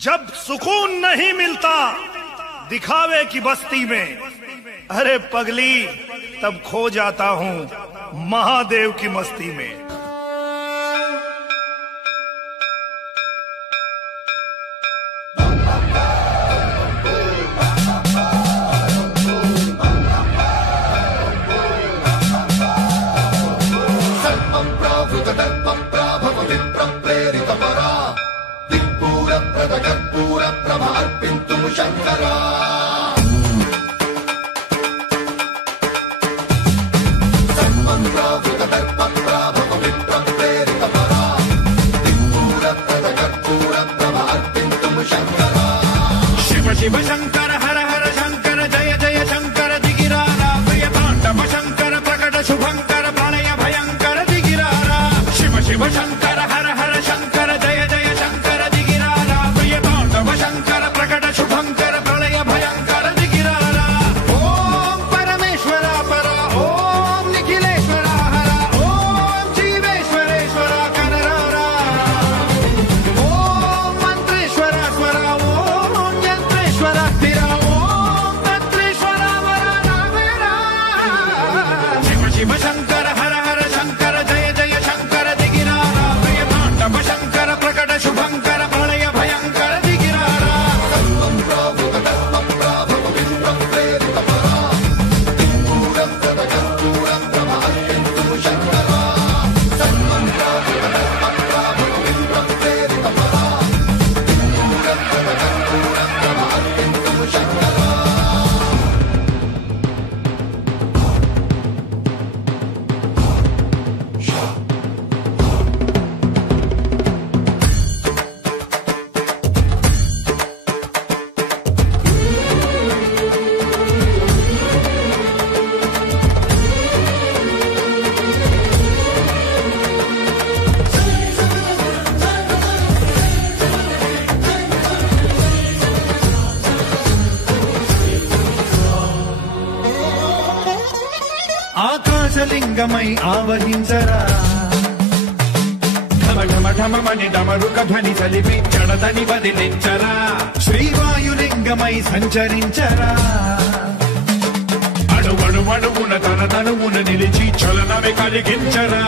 जब सुकून नहीं मिलता दिखावे की बस्ती में, अरे पगली तब खो जाता हूं महादेव की मस्ती में। शिव शंकर हर हर शंकर जय जय शंकर दिगिरारा प्रिय तांडव शंकर प्रकट शुभंकर प्रलय भयंकर दिगिरारा शिव शिव शंकर हर हर शंकर जय जय शंकर दिगिरारा प्रिय तांडव शंकर प्रकट शुभंकर प्रलय भयंकर दिगिरारा। ओम परमेश्वरा परा ओम निखिलेश्वरा हरा ओम जीवेश्वरेश्वरा कनरारा ओम मंत्रेश्वरा स्वरा ओम यंत्रेश्वरा स्थिरा ओम तंत्रेश्वरा वरा नावेरा। शिव शिव शंकर हर हर शंकर जय जय शंकर दिगिरारा प्रिय तांडव शंकर प्रकट शुभंकर प्रलय भयंकर दिगिरारा। ఆకాశలింగమై ఆవహించరా ఢమ ఢమ ఢమమని డమరుక ధ్వని చలిపి చడదని వదిలించరా శ్రీవాయులింగమై సంచరించరా అణువణువున తన తనువున నిలిచి చలనమే కలిగించరా।